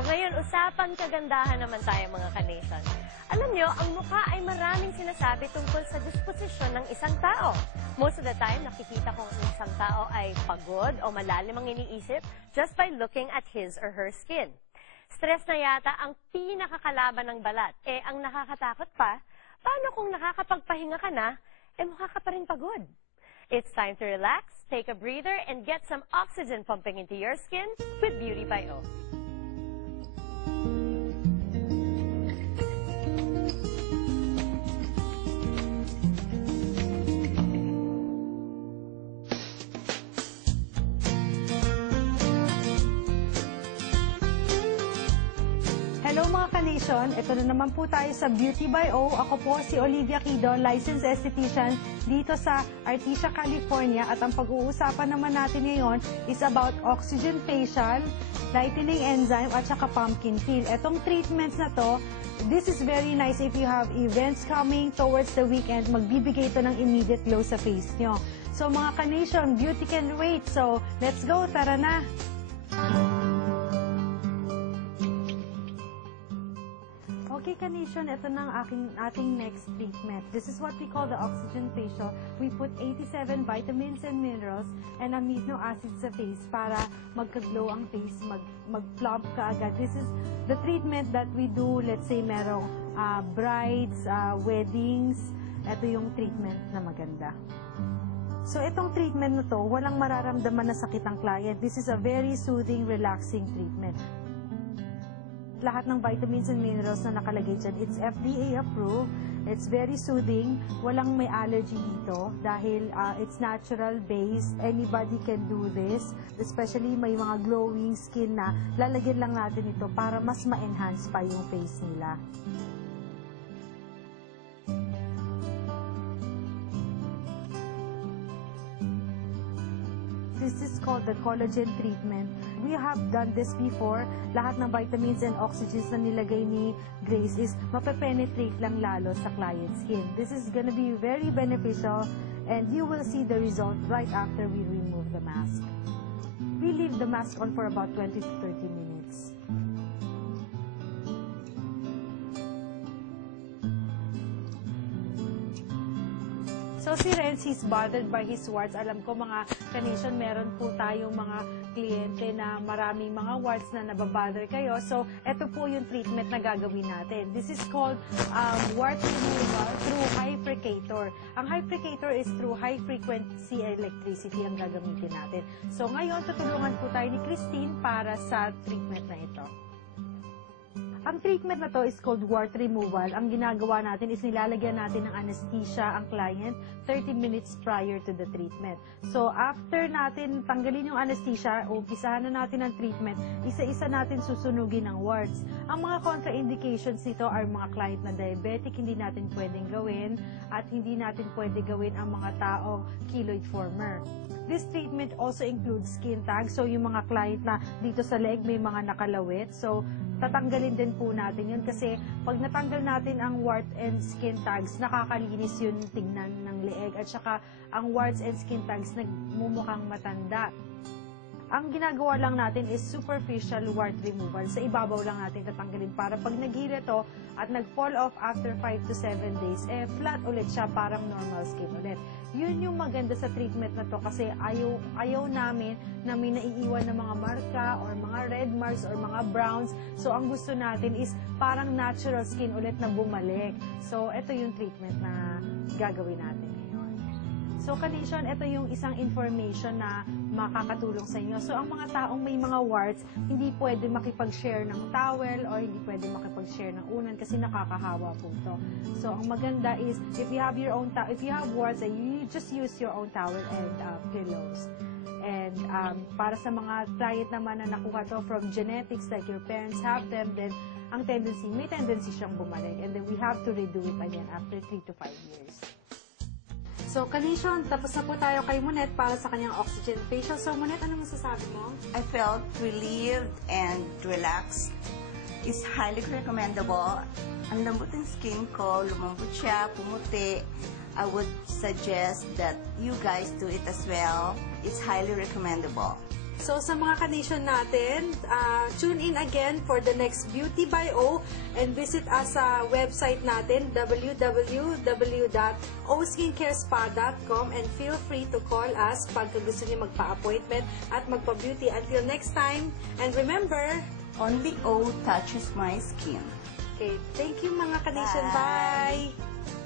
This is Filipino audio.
O ngayon, usapang kagandahan naman tayo mga ka-nation. Alam nyo, ang mukha ay maraming sinasabi tungkol sa disposisyon ng isang tao. Most of the time, nakikita kong ang isang tao ay pagod o malalim ang iniisip just by looking at his or her skin. Stress na yata ang pinakakalaban ng balat. Ang nakakatakot pa, paano kung nakakapagpahinga ka na, mukha ka pa rin pagod? It's time to relax, take a breather, and get some oxygen pumping into your skin with Beauty by O. Hello mga ka-nation, ito na naman po tayo sa Beauty by O. Ako po si Olivia Quido, licensed esthetician dito sa Artesia, California. At ang pag-uusapan naman natin ngayon is about oxygen facial, lightening enzyme at saka pumpkin peel. Etong treatments na to, this is very nice if you have events coming towards the weekend. Magbibigay ito ng immediate glow sa face nyo. So mga ka-nation, beauty can wait. So let's go, tara na! Okay, ka-nation, ito na ang ating next treatment. This is what we call the oxygen facial. We put 87 vitamins and minerals and amino acids sa face para magka-glow ang face, mag-plump ka agad. This is the treatment that we do, let's say, merong brides, weddings. Ito yung treatment na maganda. So, itong treatment na to, walang mararamdaman na sakit ang client. This is a very soothing, relaxing treatment. Lahat ng vitamins and minerals na nakalagay dyan, it's FDA approved, it's very soothing, walang may allergy dito dahil it's natural based, anybody can do this, especially may mga glowing skin na lalagyan lang natin ito para mas ma-enhance pa yung face nila. This is called the collagen treatment. We have done this before. Lahat ng vitamins and oxygens na nilagay ni Grace is mape-penetrate lang lalo sa client's skin. This is gonna be very beneficial and you will see the result right after we remove the mask. We leave the mask on for about 20 to 30 minutes. So si Renz, he's bothered by his warts. Alam ko mga ka-nation, meron po tayong mga kliyente na maraming mga warts na nababother kayo. So ito po yung treatment na gagawin natin. This is called wart removal through hypercator. Ang hypercator is through high frequency electricity ang gagamitin natin. So ngayon, tutulungan po tayo ni Christine para sa treatment na ito. Ang treatment na to is called wart removal. Ang ginagawa natin is nilalagyan natin ng anesthesia ang client 30 minutes prior to the treatment. So after natin tanggalin yung anesthesia, umpisahan na natin ang treatment, isa-isa natin susunugin ang warts. Ang mga contraindications nito are mga client na diabetic, hindi natin pwedeng gawin, at hindi natin pwede gawin ang mga taong keloid former. This treatment also includes skin tags. So yung mga client na dito sa leg may mga nakalawit, so tatanggalin din po natin yun kasi pag natanggal natin ang wart and skin tags, nakakalinis yun tingnan ng leeg at saka ang warts and skin tags nagmumukhang matanda. Ang ginagawa lang natin is superficial wart removal. Sa ibabaw lang natin tatanggalin para pag naghila to at nag-fall off after 5 to 7 days, flat ulit siya, parang normal skin ulit. Yun yung maganda sa treatment na to kasi ayaw namin na may naiiwan na mga marka or mga red marks or mga browns. So ang gusto natin is parang natural skin ulit na bumalik. So ito yung treatment na gagawin natin. So, ka-nation, ito yung isang information na makakatulong sa inyo. So, ang mga taong may mga warts, hindi pwede makipag-share ng towel or hindi pwede makipag-share ng unan kasi nakakahawa po ito. So, ang maganda is, if you have warts, you just use your own towel and pillows. And para sa mga client naman na nakuha to from genetics, like your parents have them, then may tendency siyang bumalik. And then we have to redo it again after 3 to 5 years. So, ka-nation, tapos na po tayo kay Monet para sa kanyang oxygen facial. So, Monet, ano masasabi mo? I felt relieved and relaxed. It's highly recommendable. Ang lambot ng skin ko, lumambot siya, pumuti. I would suggest that you guys do it as well. It's highly recommendable. So sa mga Kanation natin, tune in again for the next Beauty by O and visit us sa website natin www.oskincarespa.com and feel free to call us pag gusto niyo magpa-appointment at magpa-beauty. Until next time, and remember, Only O touches my skin. okay, thank you mga Kanation. Bye. Bye!